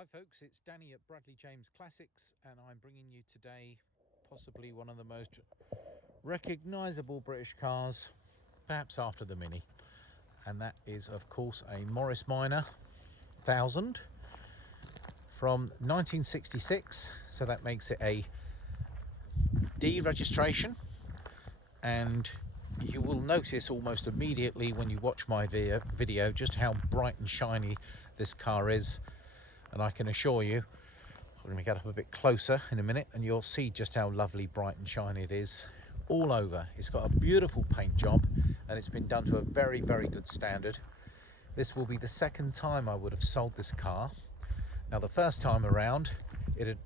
Hi folks, it's Danny at Bradley James Classics, and I'm bringing you today possibly one of the most recognisable British cars, perhaps after the Mini, and that is of course a Morris Minor 1000 from 1966, so that makes it a D registration, and you will notice almost immediately when you watch my video just how bright and shiny this car is. And I can assure you, we're going to get up a bit closer in a minute and you'll see just how lovely, bright and shiny it is all over. It's got a beautiful paint job and it's been done to a very, very good standard. This will be the second time I would have sold this car. Now, the first time around, it had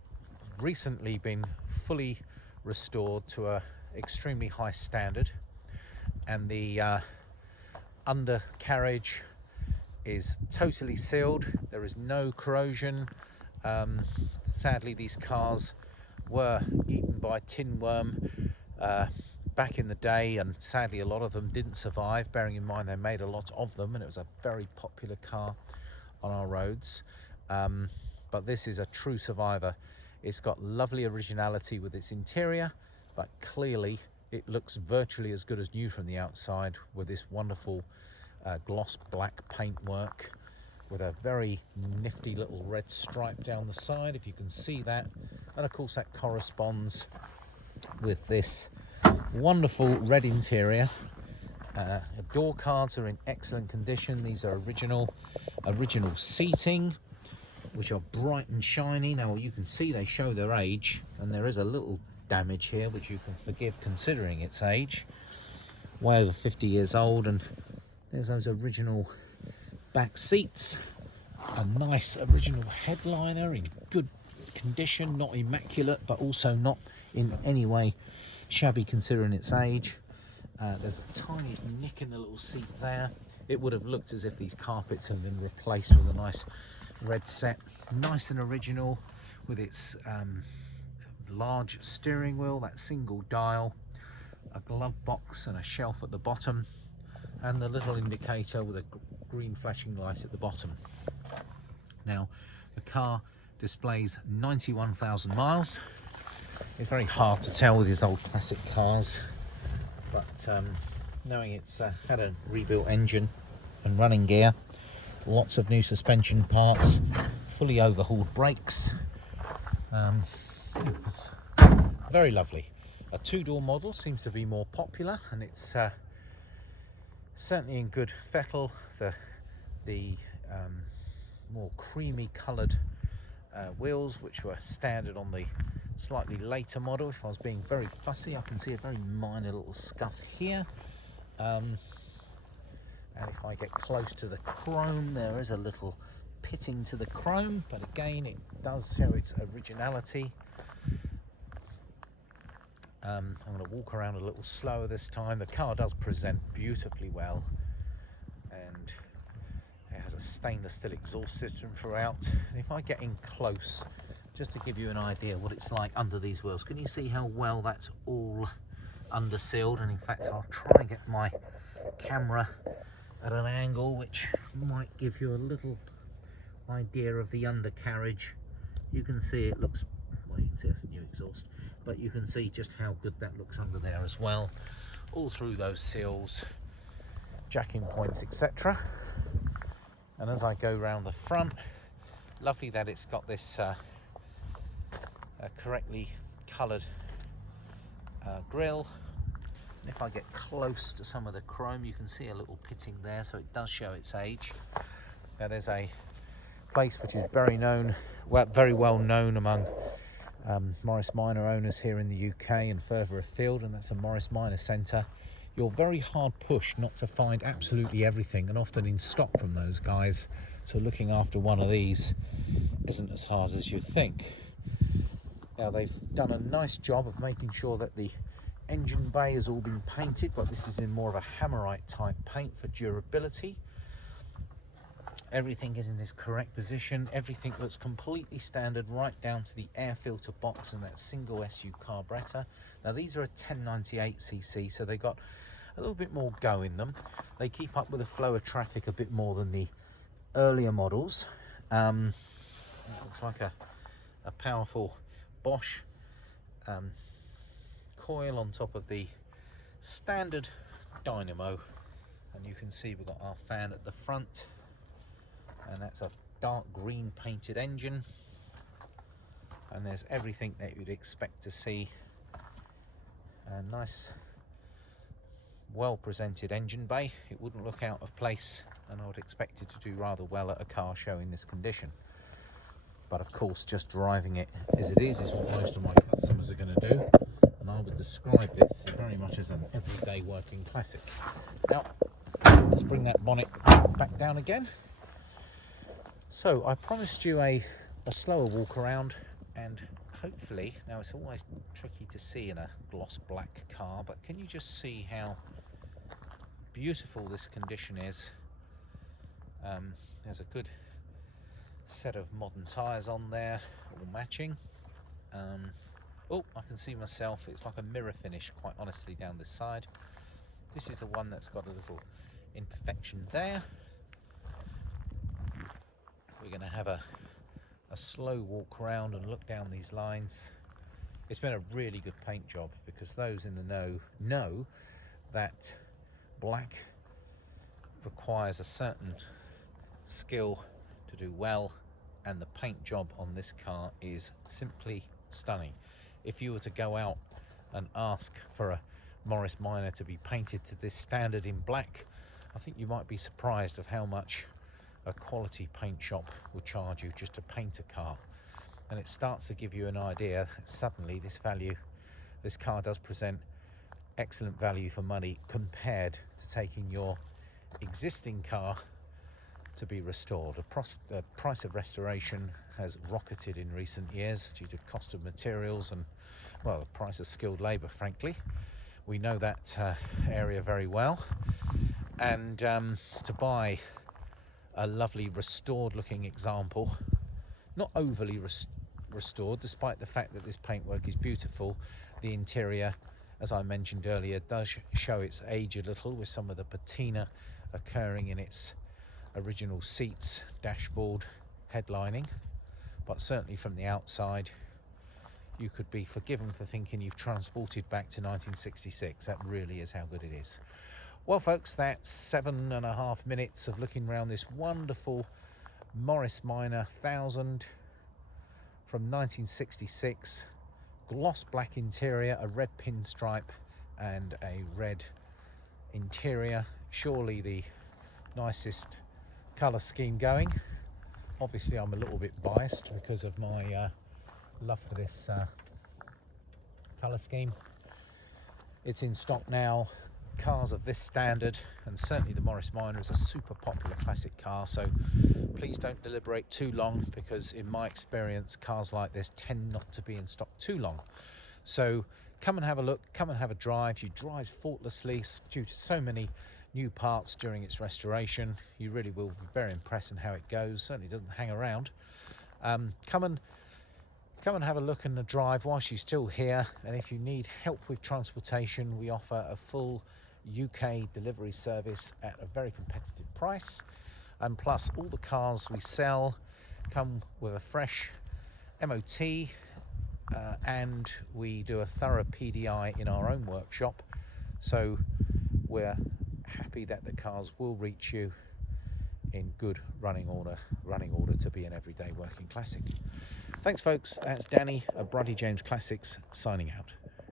recently been fully restored to a extremely high standard, and the undercarriage is totally sealed. There is no corrosion. Sadly, these cars were eaten by tin worm back in the day, and sadly a lot of them didn't survive, bearing in mind they made a lot of them and it was a very popular car on our roads. But this is a true survivor. It's got lovely originality with its interior, but clearly it looks virtually as good as new from the outside with this wonderful gloss black paintwork with a very nifty little red stripe down the side, if you can see that. And of course that corresponds with this wonderful red interior. The door cards are in excellent condition. These are original seating, which are bright and shiny. Now you can see they show their age, and there is a little damage here which you can forgive considering its age. Way over 50 years old, and there's those original back seats. A nice original headliner in good condition, not immaculate but also not in any way shabby considering its age. There's a tiny nick in the little seat there. It would have looked as if these carpets had been replaced with a nice red set, nice and original, with its large steering wheel, that single dial, a glove box and a shelf at the bottom, and the little indicator with a green flashing light at the bottom. Now, the car displays 91,000 miles. It's very hard to tell with these old classic cars, but knowing it's had a rebuilt engine and running gear, lots of new suspension parts, fully overhauled brakes. It's very lovely. A two-door model seems to be more popular, and it's certainly in good fettle. The more creamy coloured wheels, which were standard on the slightly later model. If I was being very fussy, I can see a very minor little scuff here. And if I get close to the chrome, there is a little pitting to the chrome, but again, it does show its originality. I'm going to walk around a little slower this time. The car does present beautifully well, and it has a stainless steel exhaust system throughout. And if I get in close, just to give you an idea what it's like under these wheels, can you see how well that's all under sealed? And in fact, I'll try and get my camera at an angle which might give you a little idea of the undercarriage. You can see it looks, well, you can see it's a new exhaust, but you can see just how good that looks under there as well, all through those seals, jacking points, etc. And as I go round the front, lovely that it's got this correctly coloured grille. And if I get close to some of the chrome, you can see a little pitting there, so it does show its age. Now, there's a place which is very well known among Morris Minor owners here in the UK and further afield, and that's a Morris Minor Centre. You're very hard pushed not to find absolutely everything, and often in stock from those guys, so looking after one of these isn't as hard as you think. Now, they've done a nice job of making sure that the engine bay has all been painted, but this is in more of a hammerite type paint for durability. Everything is in this correct position. Everything looks completely standard, right down to the air filter box and that single SU carburetor. Now, these are a 1098cc, so they've got a little bit more go in them. They keep up with the flow of traffic a bit more than the earlier models. It looks like a powerful Bosch coil on top of the standard dynamo, and you can see we've got our fan at the front, and that's a dark green painted engine, and there's everything that you'd expect to see. A nice, well presented engine bay. It wouldn't look out of place, and I would expect it to do rather well at a car show in this condition. But of course, just driving it as it is what most of my customers are going to do, and I would describe this very much as an everyday working classic. Now, let's bring that bonnet back down again. So I promised you a slower walk around, and hopefully, now it's always tricky to see in a gloss black car, but can you just see how beautiful this condition is? There's a good set of modern tyres on there, all matching. Oh, I can see myself. It's like a mirror finish, quite honestly, down this side. This is the one that's got a little imperfection there. We're going to have a slow walk around and look down these lines. It's been a really good paint job, because those in the know that black requires a certain skill to do well, and the paint job on this car is simply stunning. If you were to go out and ask for a Morris Minor to be painted to this standard in black, I think you might be surprised of how much a quality paint shop would charge you just to paint a car. And it starts to give you an idea that suddenly this car does present excellent value for money compared to taking your existing car to be restored. The price of restoration has rocketed in recent years due to cost of materials and, well, the price of skilled labour, frankly. We know that area very well. And to buy a lovely restored looking example, not overly restored, despite the fact that this paintwork is beautiful, the interior, as I mentioned earlier, does show its age a little, with some of the patina occurring in its original seats, dashboard, headlining. But certainly from the outside, you could be forgiven for thinking you've transported back to 1966. That really is how good it is. Well, folks, that's 7.5 minutes of looking around this wonderful Morris Minor 1000 from 1966. Gloss black interior, a red pinstripe and a red interior. Surely the nicest colour scheme going. Obviously I'm a little bit biased because of my love for this colour scheme. It's in stock now. Cars of this standard, and certainly the Morris Minor, is a super popular classic car, so please don't deliberate too long, because in my experience cars like this tend not to be in stock too long. So come and have a look, come and have a drive. You drive faultlessly due to so many new parts during its restoration. You really will be very impressed in how it goes. Certainly doesn't hang around. Come and have a look in the drive whilst you're still here, and if you need help with transportation, we offer a full UK delivery service at a very competitive price, and plus all the cars we sell come with a fresh MOT, and we do a thorough PDI in our own workshop, so we're happy that the cars will reach you in good running order to be an everyday working classic. Thanks folks, that's Danny of Bruddy James Classics signing out.